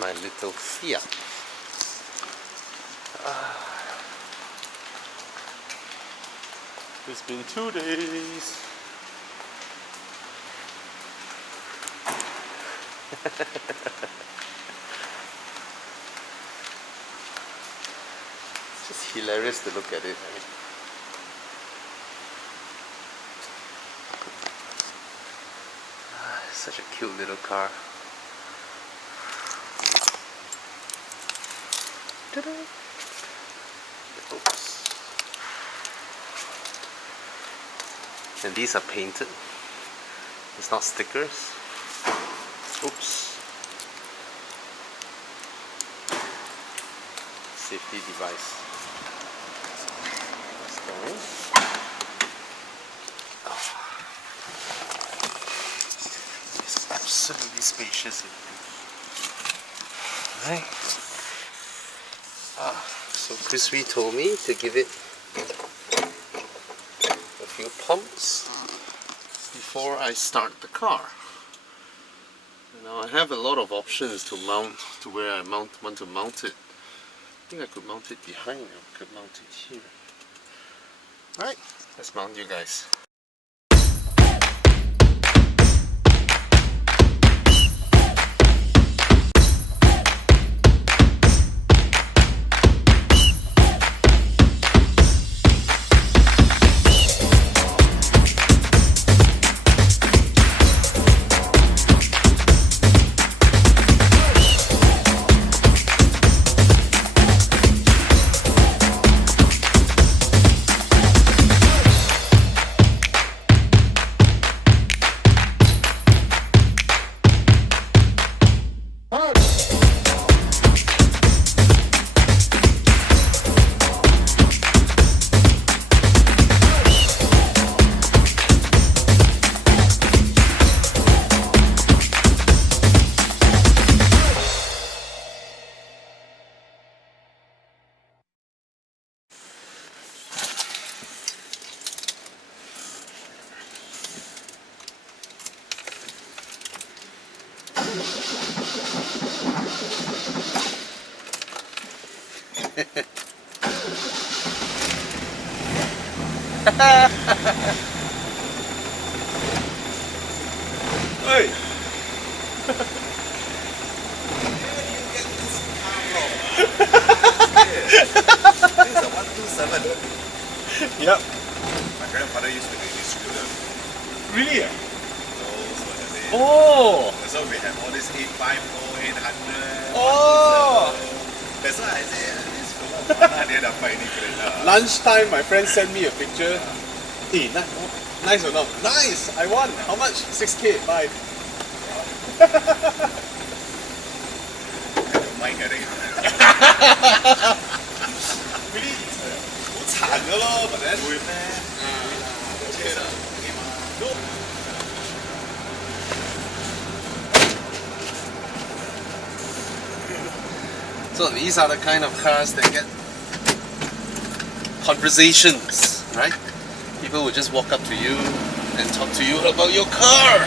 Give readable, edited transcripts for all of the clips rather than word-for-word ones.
my little Fiat. It's been 2 days. It's just hilarious to look at it. It's such a cute little car. Ta-da! Oops. And these are painted. It's not stickers. Oops. Safety device. Let's go in. Oh. It's absolutely spacious. Right. So Chris Wee told me to give it a few pumps before I start the car. Now I have a lot of options to mount to where I want to mount it. I think I could mount it behind, I could mount it here. Alright, let's mount you guys. Hey! This is a 127. Yep. My grandfather used to be a distributor. Really? Those were the days. Oh! So we have all this 850, 800. Oh! That's why I say this fella dia dapat ini kereta. Lunchtime, my friend sent me a picture. Hey, nice or not? Nice! I won! How much? 6K, 5. Mike 嗰啲。嗰啲好殘㗎咯，或者會咩？車啦，起碼都。So these are the kind of cars that get conversations, right? People will just walk up to you and talk to you about your car.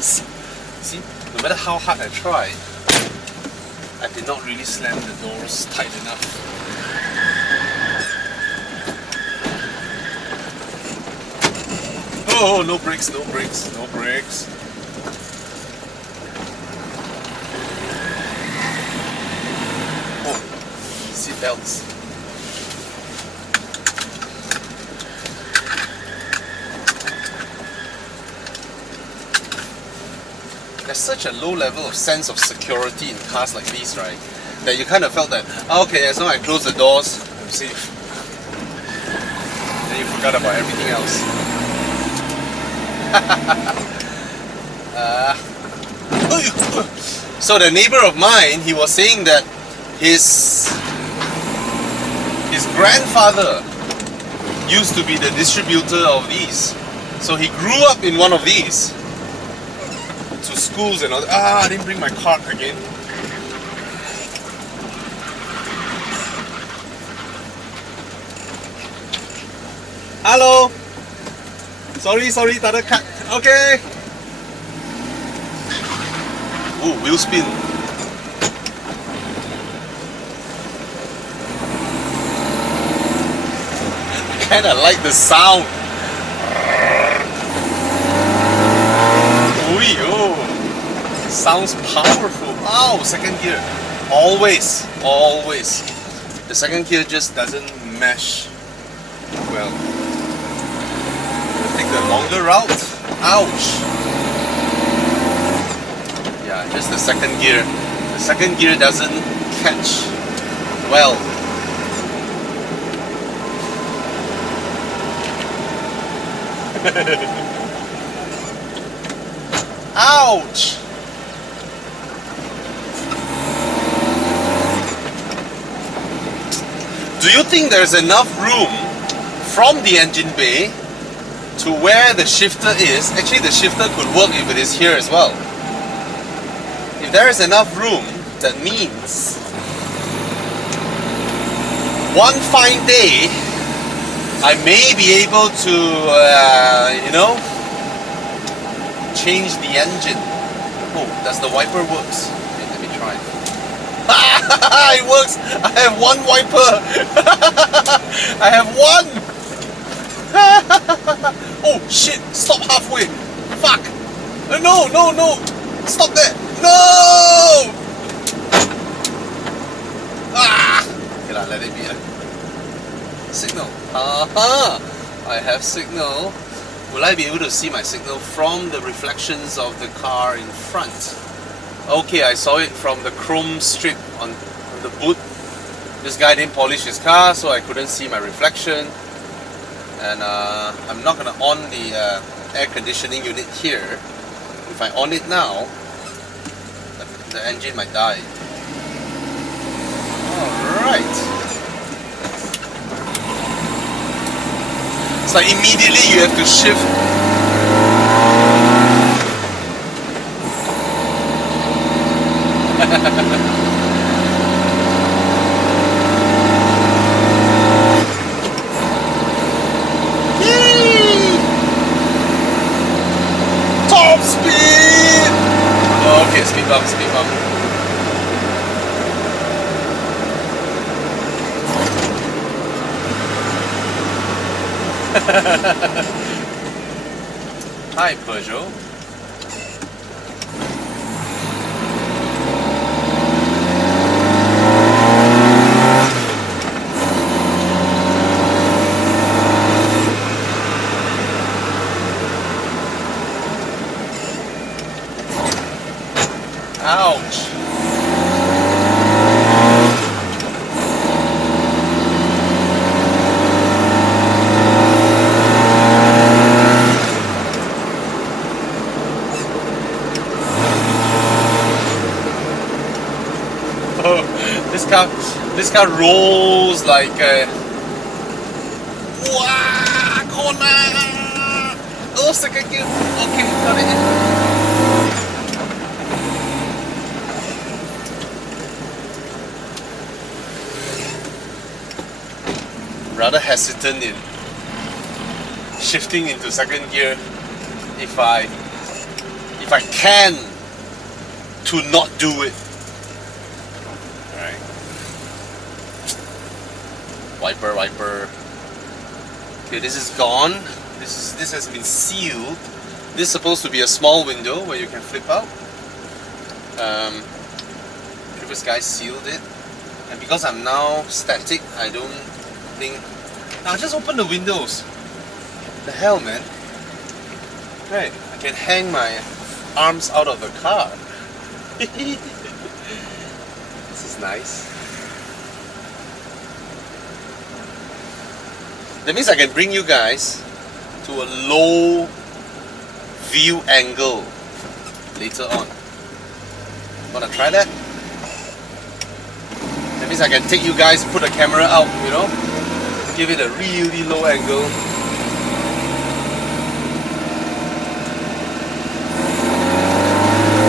See, no matter how hard I tried, I did not really slam the doors tight enough. Oh, no brakes, no brakes, no brakes. Oh, seat belts. There's such a low level of sense of security in cars like these, right? That you kind of felt that, okay, as long as I close the doors, I'm safe. Then you forgot about everything else. So the neighbor of mine, he was saying that his grandfather used to be the distributor of these. So he grew up in one of these. To schools and all that. I didn't bring my card again. Hello. Sorry, tak ada card. Okay. Ooh, wheel spin. Kinda like the sound. Ooh, oh. Sounds powerful. Oh, second gear. Always. The second gear just doesn't mesh well. Take the longer route. Ouch. Yeah, just the second gear. The second gear doesn't catch well. Ouch! Do you think there's enough room from the engine bay to where the shifter is? Actually, the shifter could work if it is here as well. If there is enough room, that means one fine day I may be able to, you know, change the engine. Oh, does the wiper works? Okay, let me try. It works! I have one wiper! I have one! Oh shit! Stop halfway! Fuck! No! Stop there! No! Ah! Okay, let it be. Signal. I have signal. Will I be able to see my signal from the reflections of the car in front? Okay, I saw it from the chrome strip on the boot. This guy didn't polish his car, so I couldn't see my reflection. And I'm not gonna on the air conditioning unit here. If I on it now, the engine might die. Alright. So immediately you have to shift. Top speed! Oh, okay, speed bump. Hi, Peugeot. Ouch. This car rolls like a corner. Oh, second gear. Okay, got it. Rather hesitant in shifting into second gear if I can to not do it. Wiper. Okay, this is gone. This has been sealed. This is supposed to be a small window where you can flip out. Previous guy sealed it, and because I'm now static, I don't think. Now just open the windows. The hell, man! Right, I can hang my arms out of the car. This is nice. That means I can bring you guys to a low view angle later on. Wanna try that? That means I can take you guys, put the camera out, you know, give it a really low angle.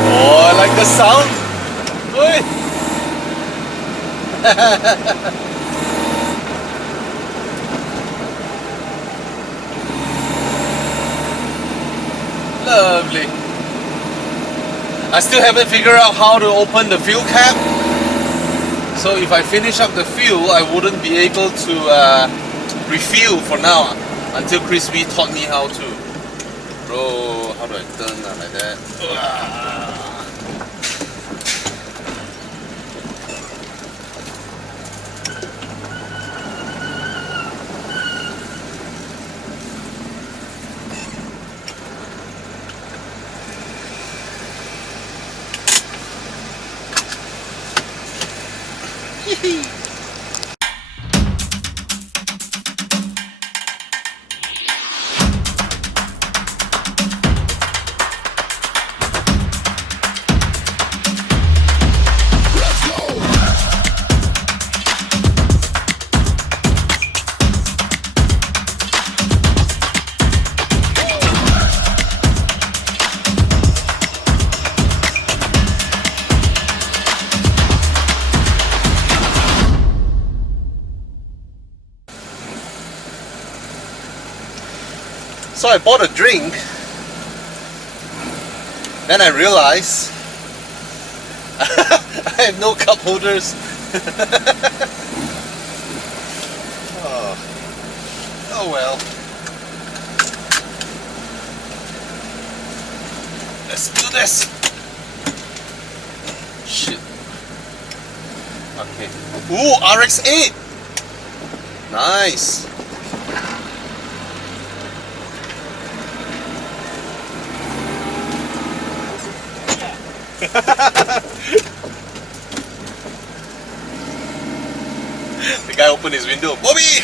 Oh, I like the sound. Oi. Lovely. I still haven't figured out how to open the fuel cap. So if I finish up the fuel, I wouldn't be able to refuel for now until Chris V taught me how to. Bro, how do I turn like that? So I bought a drink, then I realized I have no cup holders. Oh well. Let's do this. Shit. Okay. Ooh, RX-8. Nice. The guy opened his window. Bobby!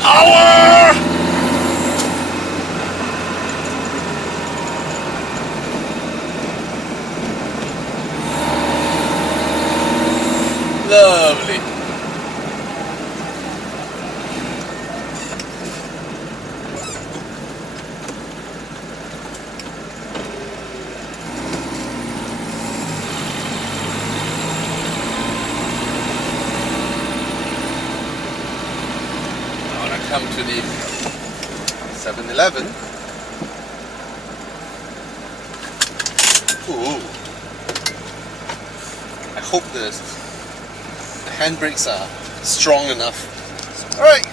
Power! Lovely. Come to the 7-Eleven. Ooh. I hope the handbrakes are strong enough. Alright.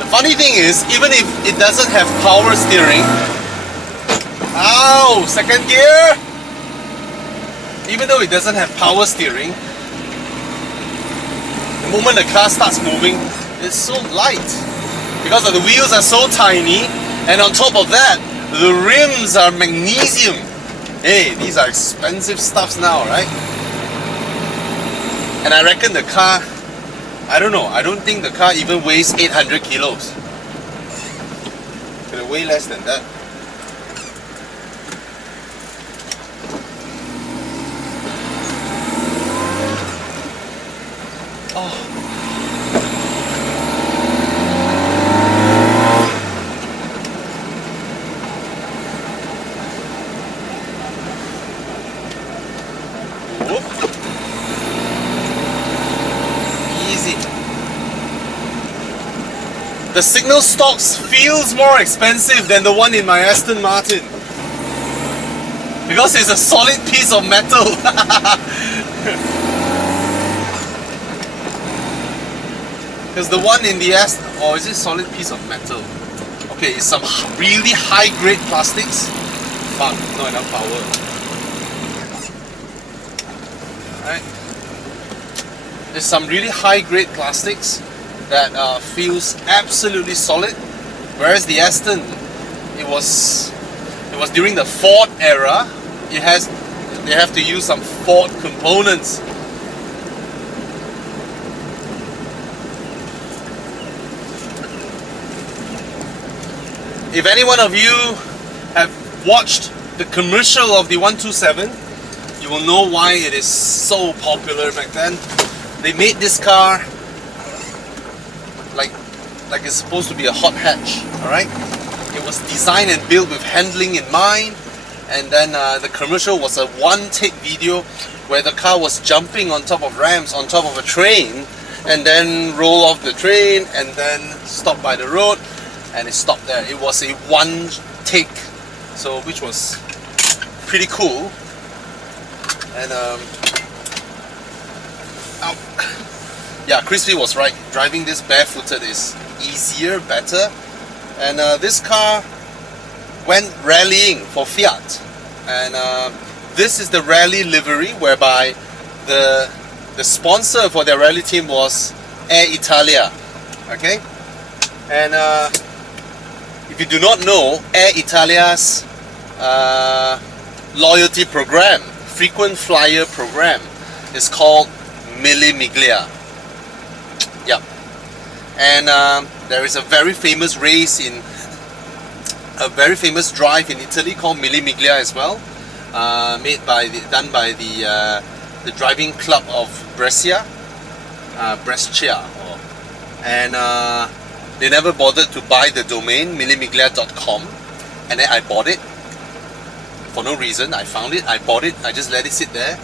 The funny thing is, even if it doesn't have power steering, ow, second gear! Even though it doesn't have power steering, the moment the car starts moving, it's so light because the wheels are so tiny, and on top of that, the rims are magnesium. Hey, these are expensive stuffs now, right? And I reckon the car, I don't know, I don't think the car even weighs 800 kilos. It's gonna weigh less than that. Oh. Whoop. Easy. The signal stocks feels more expensive than the one in my Aston Martin because it's a solid piece of metal. Because the one in the Aston, or is it solid piece of metal? Okay, it's some really high grade plastics. Fuck, not enough power. Alright. There's some really high grade plastics that feels absolutely solid, whereas the Aston, it was during the Ford era. They have to use some Ford components. If any one of you have watched the commercial of the 127, you will know why it is so popular back then. They made this car like it's supposed to be a hot hatch, alright? It was designed and built with handling in mind, And then the commercial was a one-take video where the car was jumping on top of ramps, on top of a train, and then roll off the train, and then stop by the road, and it stopped there. It was a one-take, so which was pretty cool. And yeah, Crispy was right. Driving this barefooted is easier, better. And this car went rallying for Fiat, and this is the rally livery, whereby the sponsor for their rally team was Alitalia. Okay, and if you do not know, Alitalia's loyalty program, frequent flyer program, is called Mille Miglia. Yep. And there is a very famous race in a very famous drive in Italy called Mille Miglia as well, done by the driving club of Brescia, and they never bothered to buy the domain millemiglia.com, and then I bought it for no reason. I found it, I bought it, I just let it sit there,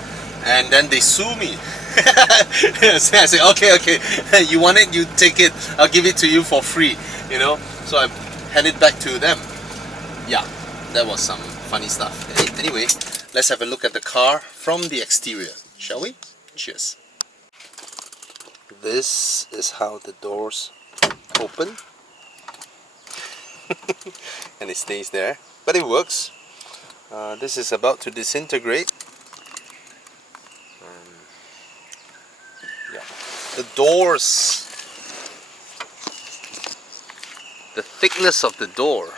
and then they sue me. So I say, okay, you want it, you take it, I'll give it to you for free, you know. So I hand it back to them. Yeah, that was some funny stuff. Anyway, let's have a look at the car from the exterior, shall we? Cheers. This is how the doors open. And it stays there, but it works. This is about to disintegrate. Yeah. The doors, the thickness of the door,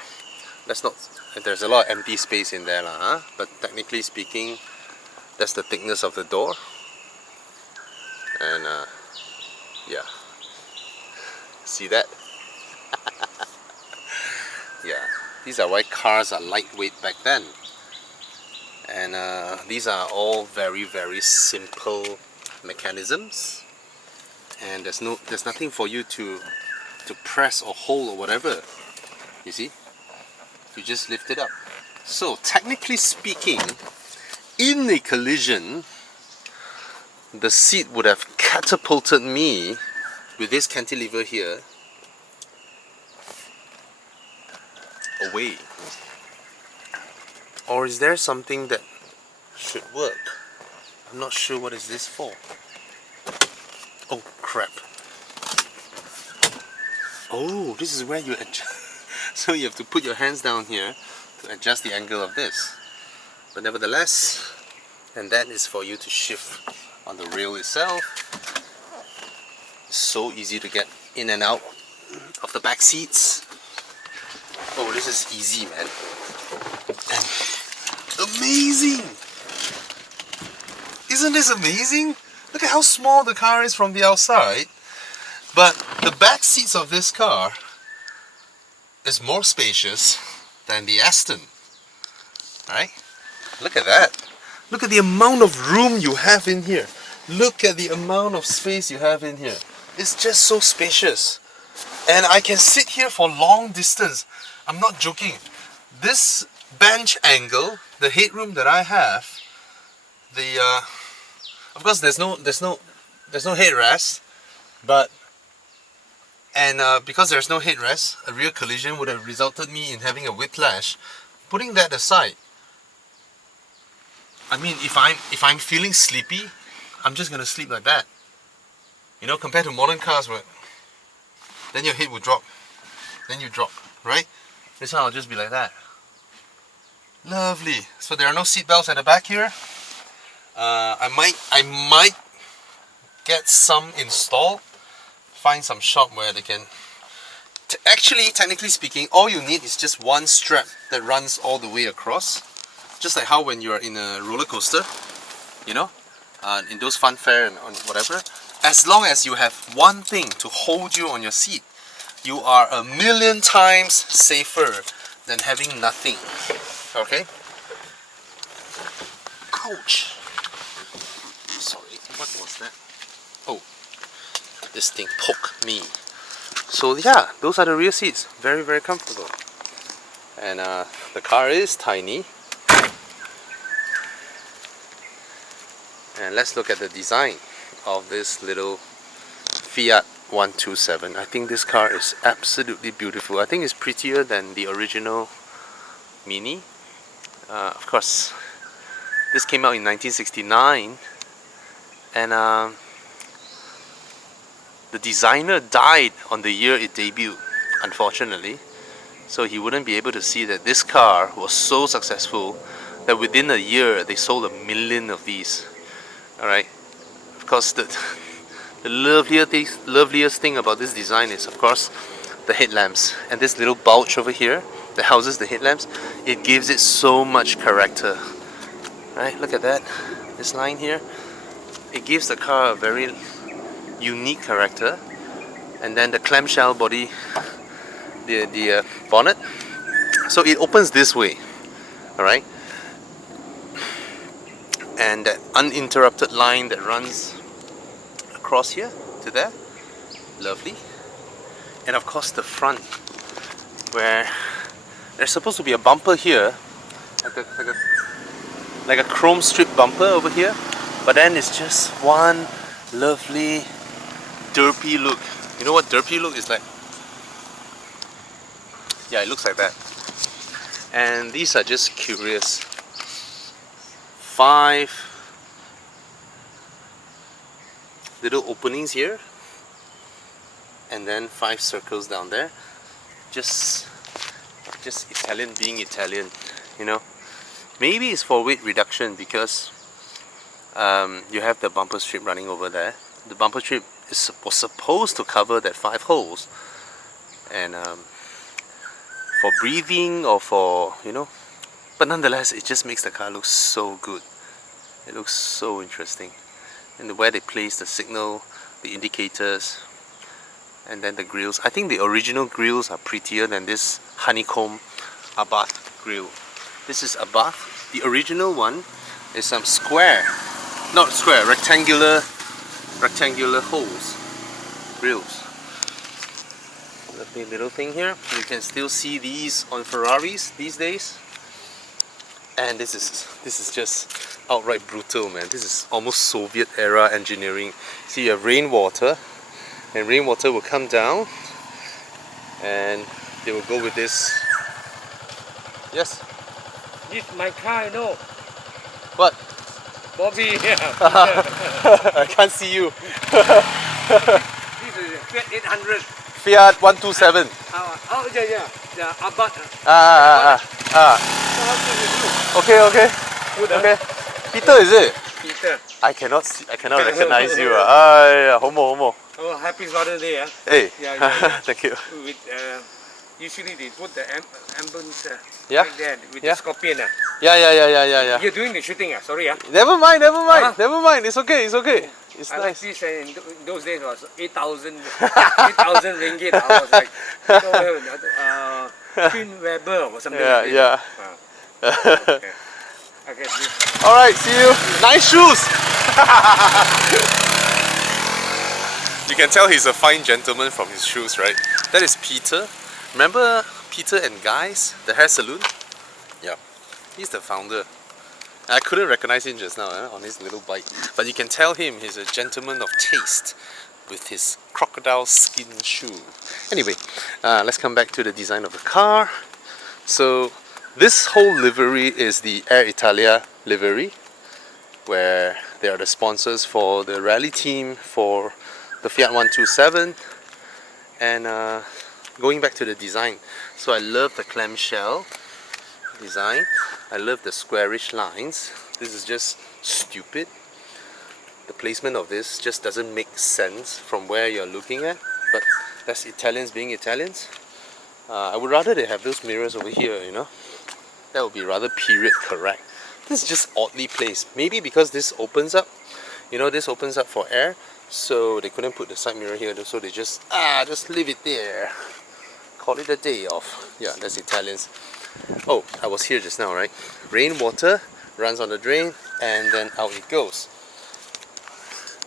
there's a lot of empty space in there, huh? But technically speaking, that's the thickness of the door. And yeah, see that? Yeah, these are why cars are lightweight back then. And these are all very, very simple mechanisms, and there's nothing for you to press or hold or whatever. You see, you just lift it up. So technically speaking, in a collision, the seat would have catapulted me with this cantilever here away. Or is there something that should work? I'm not sure what is this for. Oh crap. Oh, this is where you adjust. So you have to put your hands down here to adjust the angle of this. But nevertheless, and that is for you to shift on the rail itself. It's so easy to get in and out of the back seats. Oh, this is easy, man. And amazing! Isn't this amazing? Look at how small the car is from the outside, but the back seats of this car is more spacious than the Aston. Right? Look at that. Look at the amount of room you have in here. Look at the amount of space you have in here. It's just so spacious. And I can sit here for long distance. I'm not joking. This bench angle, the headroom that I have, of course there's no headrest, but because there's no headrest, a rear collision would have resulted me in having a whiplash. Putting that aside, I mean, if I'm feeling sleepy, I'm just gonna sleep like that. You know, compared to modern cars where then your head will drop, then you drop, right? This one I'll just be like that. Lovely. So there are no seat belts at the back here. I might get some installed. Find some shop where they can. Actually, technically speaking, all you need is just one strap that runs all the way across. Just like how when you're in a roller coaster, you know, in those funfair and whatever. As long as you have one thing to hold you on your seat, you are 1,000,000 times safer than having nothing. Okay? Ouch! Sorry, what was that? Oh, this thing poked me. So yeah, those are the rear seats. Very, very comfortable. And the car is tiny. And let's look at the design of this little Fiat 127. I think this car is absolutely beautiful. I think it's prettier than the original Mini. Of course, this came out in 1969, and the designer died on the year it debuted, unfortunately. So he wouldn't be able to see that this car was so successful that within a year they sold 1 million of these. Alright, of course the loveliest thing about this design is, of course, the headlamps. And this little bulge over here that houses the headlamps, it gives it so much character. Right, look at that, this line here. It gives the car a very unique character. And then the clamshell body, the bonnet, so it opens this way, alright, and that uninterrupted line that runs across here to there, lovely. And of course the front, where there's supposed to be a bumper here, like a chrome strip bumper over here, but then it's just one lovely derpy look. You know what derpy look is like? Yeah, it looks like that. And these are just curious. 5 little openings here, and then 5 circles down there. Just Italian being Italian, you know. Maybe it's for weight reduction because you have the bumper strip running over there. The bumper strip was supposed to cover that 5 holes, and for breathing or for, you know, but nonetheless it just makes the car look so good. It looks so interesting. And the way they place the signal, the indicators, and then the grills. I think the original grills are prettier than this honeycomb Abarth grill. This is Abarth. The original one is some rectangular holes, grills. Lovely little thing here. You can still see these on Ferraris these days. And this is just outright brutal, man. This is almost Soviet era engineering. See, you have rainwater, and rainwater will come down, and they will go with this. Yes? This my car, you know. What? Bobby, yeah. I can't see you. This is Fiat 800. Fiat 127. Oh, yeah. The Abarth. Okay. Okay. Peter, is it? Peter. I cannot recognize you. Homo. Oh, happy Father's Day. Hey. Yeah. Thank you. With, usually they put the ambulance Yeah. right there with Yeah. the scorpion. Yeah. You're doing the shooting, sorry. Never mind. Never mind. It's okay. It's I nice. Like this, in those days was 8,000 ringgit. I was like, Queen Weber or something. Yeah. Okay. Okay. Alright, see you. Nice shoes! You can tell he's a fine gentleman from his shoes, right? That is Peter. Remember Peter and Guys, the hair salon? Yeah. He's the founder. I couldn't recognize him just now on his little bike. But you can tell him he's a gentleman of taste with his crocodile skin shoe. Anyway, let's come back to the design of the car. So this whole livery is the Alitalia livery, where they are the sponsors for the rally team for the Fiat 127. And going back to the design, so I love the clamshell design. I love the squarish lines. This is just stupid. The placement of this just doesn't make sense from where you're looking at, but that's Italians being Italians. I would rather they have those mirrors over here, you know. That would be rather period correct. This is just oddly placed. Maybe because this opens up, you know, this opens up for air, so they couldn't put the side mirror here, so they just leave it there. Call it a day off. Yeah, that's Italians. Oh, I was here just now, right? Rainwater runs on the drain and then out it goes.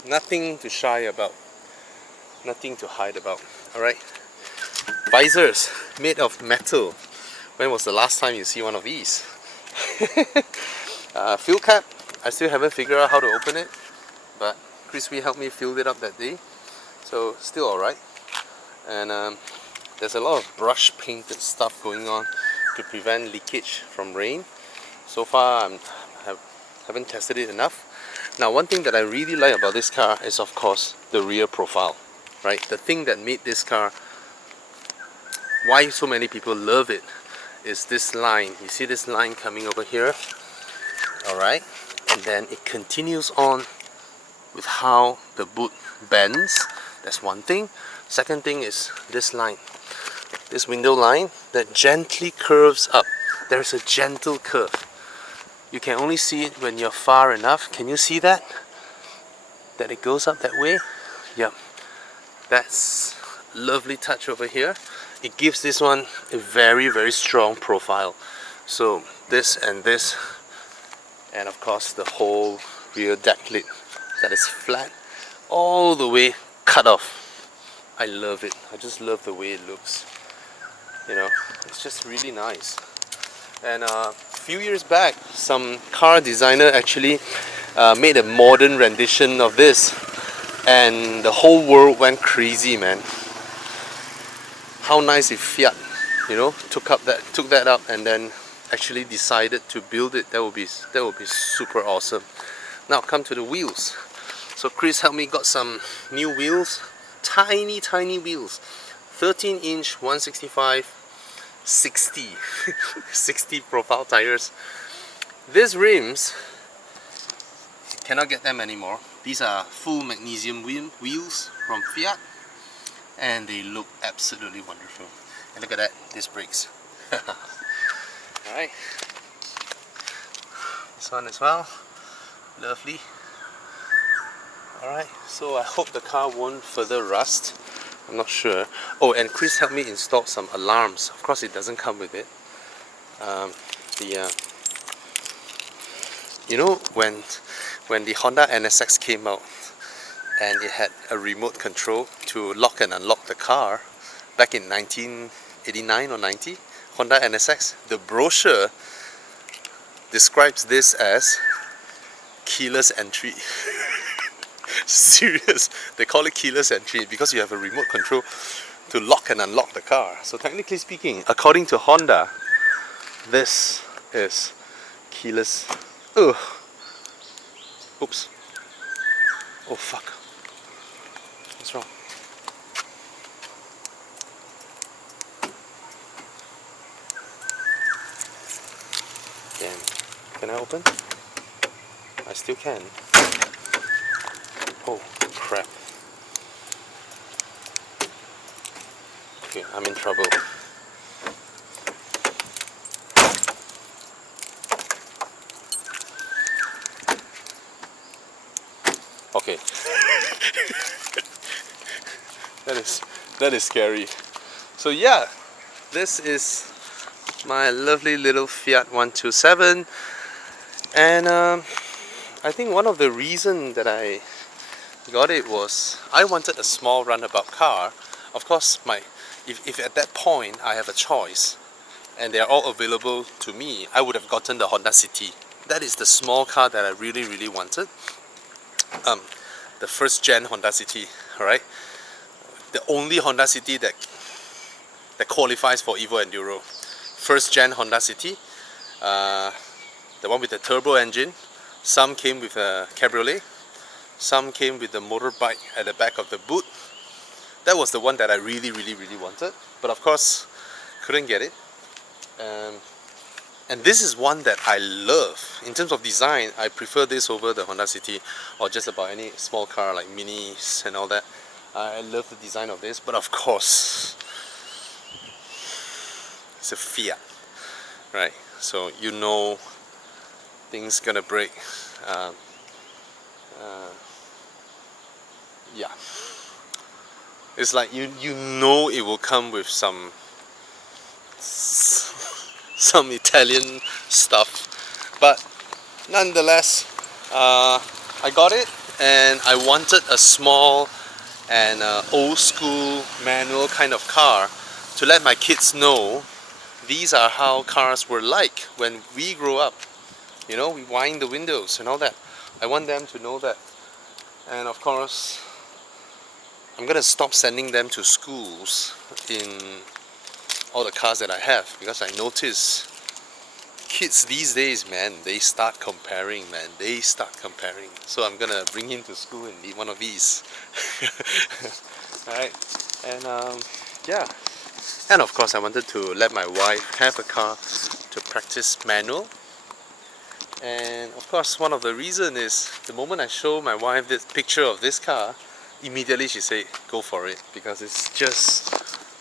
Nothing to shy about. Nothing to hide about. Alright. Visors made of metal. When was the last time you see one of these? Fuel cap I still haven't figured out how to open it, but Crispy helped me fill it up that day, so still alright. And there's a lot of brush painted stuff going on to prevent leakage from rain. So far I haven't tested it enough. Now one thing that I really like about this car is of course the rear profile, right? The thing that made this car, why so many people love it, is this line. You see this line coming over here, alright? And then it continues on with how the boot bends. That's one thing. Second thing is this line, this window line that gently curves up. There's a gentle curve. You can only see it when you're far enough. Can you see that? That it goes up that way? Yep. That's lovely touch over here. It gives this one a very, very strong profile. So this, and of course the whole rear deck lid that is flat all the way cut off. I love it. I just love the way it looks. You know, it's just really nice. And a few years back, some car designer actually made a modern rendition of this, and the whole world went crazy, man. How nice if Fiat, you know, took that up and then actually decided to build it. That would be super awesome. Now come to the wheels. So Chris helped me got some new wheels, tiny wheels, 13-inch 165 60 60 profile tires. These rims, cannot get them anymore. These are full magnesium wheels from Fiat, and they look absolutely wonderful. And look at that, disc brakes. Alright, this one as well, lovely. Alright, so I hope the car won't further rust. I'm not sure. Oh, and Chris helped me install some alarms. Of course it doesn't come with it. You know, when the Honda NSX came out and it had a remote control to lock and unlock the car back in 1989 or 90, Honda NSX, the brochure describes this as keyless entry. Serious, they call it keyless entry because you have a remote control to lock and unlock the car. So technically speaking, according to Honda, this is keyless. Ugh. Oops. Oh fuck. What's wrong? Can I open? I still can. Oh crap. Okay, I'm in trouble. Okay. that is scary. So yeah, this is my lovely little Fiat 127, and I think one of the reasons that I got it was I wanted a small runabout car. Of course, if at that point I have a choice and they are all available to me, I would have gotten the Honda City. That is the small car that I really wanted. The first gen Honda City, alright? The only Honda City that qualifies for Evo Enduro. First gen Honda City, the one with the turbo engine. Some came with a cabriolet, some came with the motorbike at the back of the boot. That was the one that I really wanted, but of course couldn't get it. And this is one that I love. In terms of design, I prefer this over the Honda City or just about any small car like Minis and all that. I love the design of this, but of course it's a Fiat, right? So you know things gonna break. Yeah, it's like you know it will come with some Italian stuff, but nonetheless, I got it, and I wanted a small and old school manual kind of car to let my kids know these are how cars were like when we grew up. You know, we wind the windows and all that. I want them to know that. And of course, I'm gonna stop sending them to schools in all the cars that I have, because I notice kids these days, man, they start comparing, man. They start comparing. So I'm gonna bring him to school and need one of these. Alright. And yeah. And of course I wanted to let my wife have a car to practice manual. And of course one of the reasons is the moment I show my wife this picture of this car, immediately she say go for it, because it's just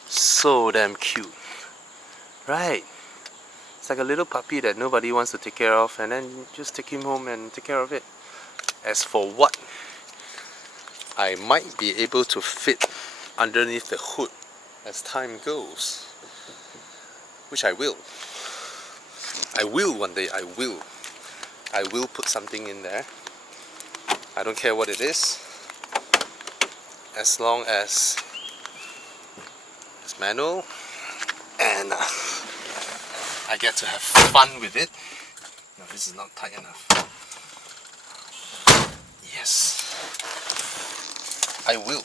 so damn cute. Right? It's like a little puppy that nobody wants to take care of, and then just take him home and take care of it. As for what I might be able to fit underneath the hood as time goes, which I will. I will one day, I will. I will put something in there. I don't care what it is, as long as it's manual and I get to have fun with it. No, this is not tight enough. Yes, I will.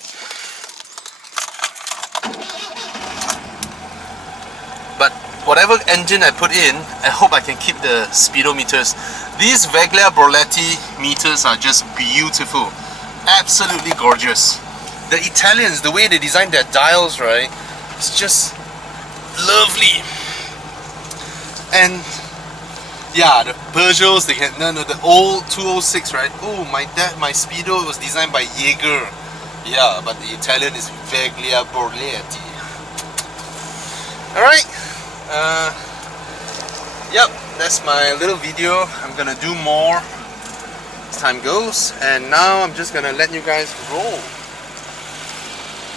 But whatever engine I put in, I hope I can keep the speedometers. These Veglia Borletti meters are just beautiful. Absolutely gorgeous. The Italians, the way they design their dials, right? It's just lovely. And yeah, the Peugeots, they can, no, the old 206, right? Oh, my Speedo was designed by Jaeger. Yeah, but the Italian is Veglia Borletti. Alright. Yep, that's my little video. I'm gonna do more as time goes, and now I'm just gonna let you guys roll.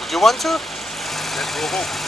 Would you want to? Let's roll home.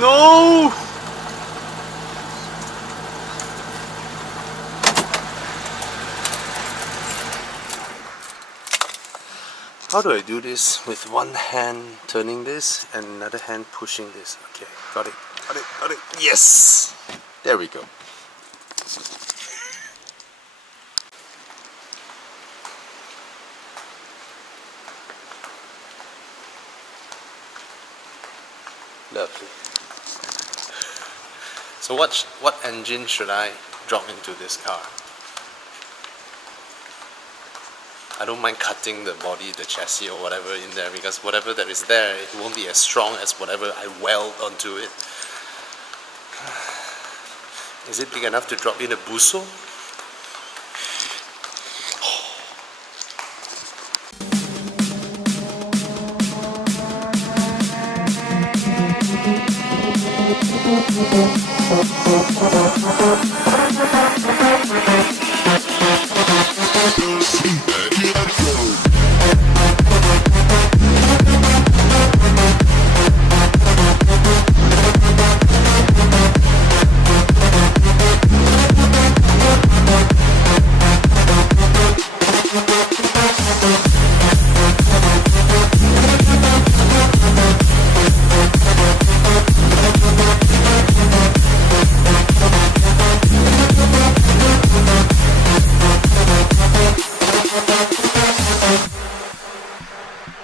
No! How do I do this? With one hand turning this and another hand pushing this. Okay, got it, got it, got it. Yes! There we go. Lovely. So what engine should I drop into this car? I don't mind cutting the body, the chassis or whatever in there, because whatever that is there, it won't be as strong as whatever I weld onto it. Is it big enough to drop in a buso?